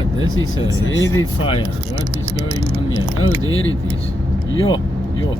God, this is a heavy fire. What is going on here? Oh, there it is. Yo. Yo.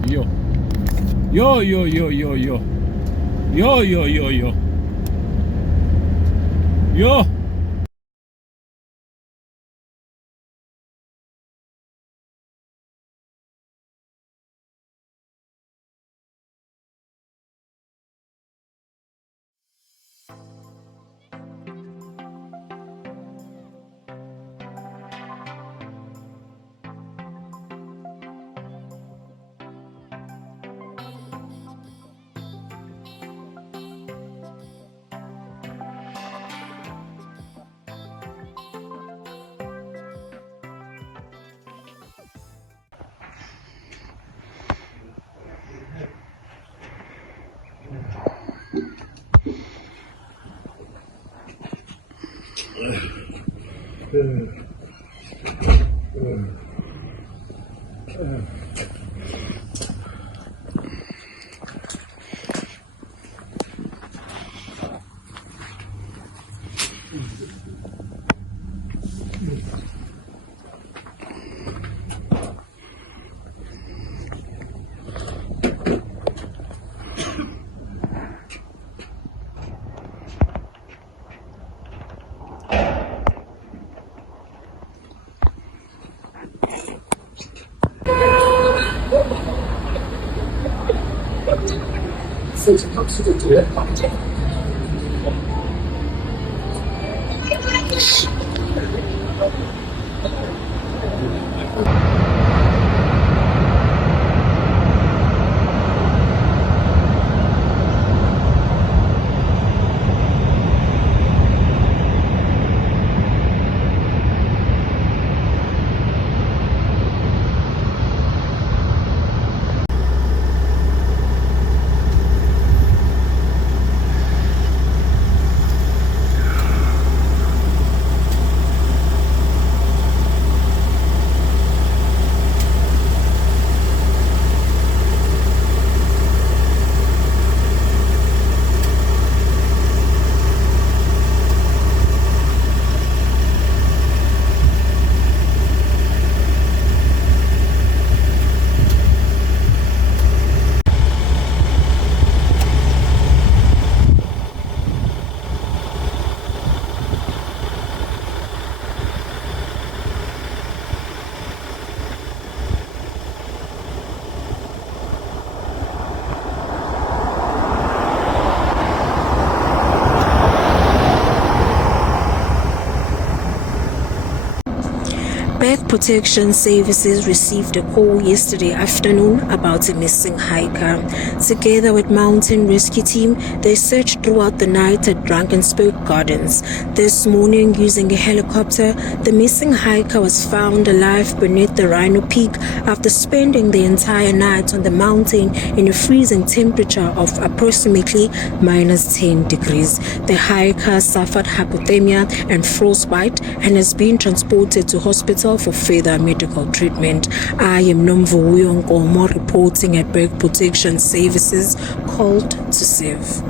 Bird Protection Services received a call yesterday afternoon about a missing hiker. Together with Mountain Rescue Team, they searched throughout the night at Drakensberg Gardens. This morning, using a helicopter, the missing hiker was found alive beneath the Rhino Peak after spending the entire night on the mountain in a freezing temperature of approximately -10 degrees. The hiker suffered hypothermia and frostbite and has been transported to hospital for further medical treatment. I am Nomvuyo Nkomo reporting at Bird Protection Services, called to serve.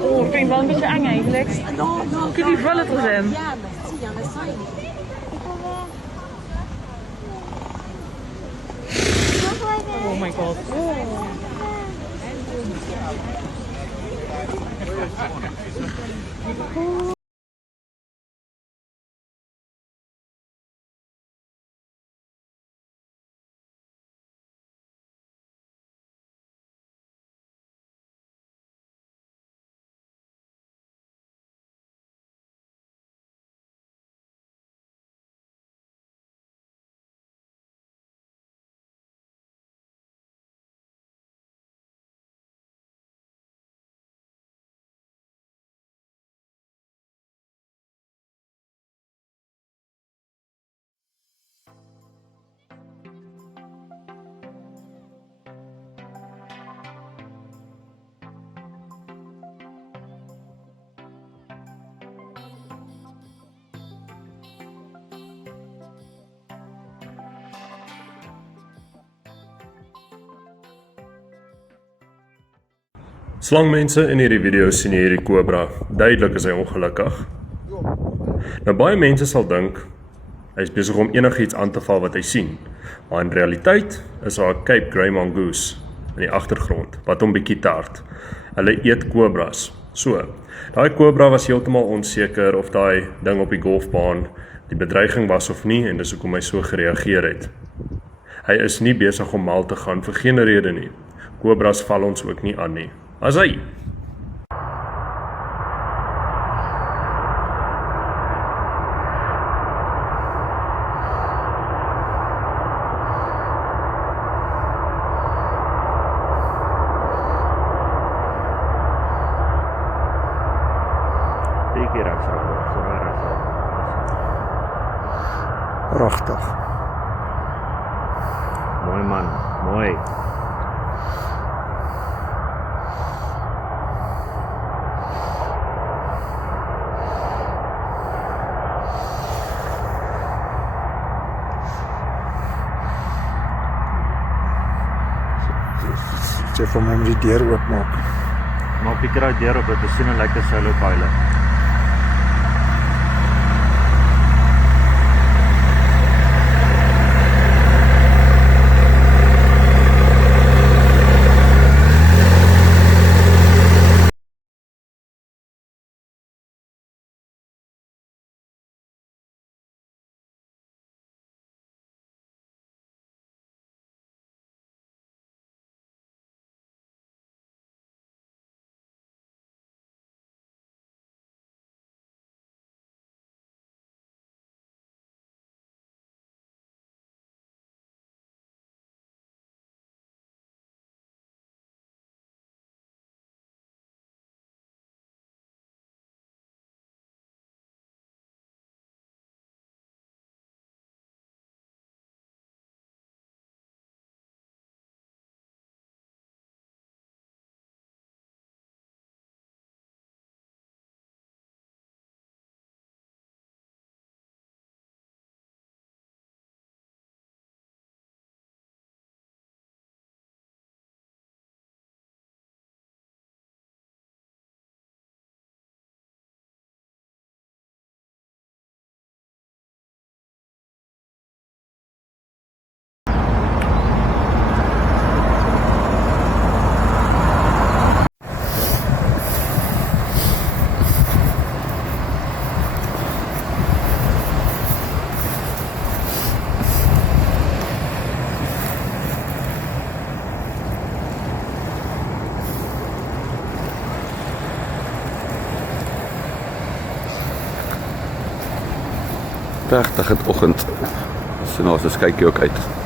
Oh, ik vind het wel een beetje eng eigenlijk. Kun je die vullen erin? Oh my god. Slangmense in hierdie video sien jy hierdie kobra. Duidelik is hy ongelukkig. Nou baie mense sal dink hy is besig om enigiets aan te val wat hy sien, maar in realiteit is daar 'n Cape Grey Mongoose in die agtergrond wat hom bietjie tart. Hulle eet kobras. So, daai kobra was heeltemal onseker of daai ding op die golfbaan die bedreiging was of nie, en dis hoekom hy so gereageer het. Hy is nie besig om mal te gaan vir geen rede nie. Kobras val ons ook nie aan nie. As hy. Prachtig. Mooi man, mooi. Sê vir my om die deur oopmaak. Maak die kraai deur op, dit is soos 'n lekker solo pilot. Pragtige oggend. So nou, ons kyk hier ook uit.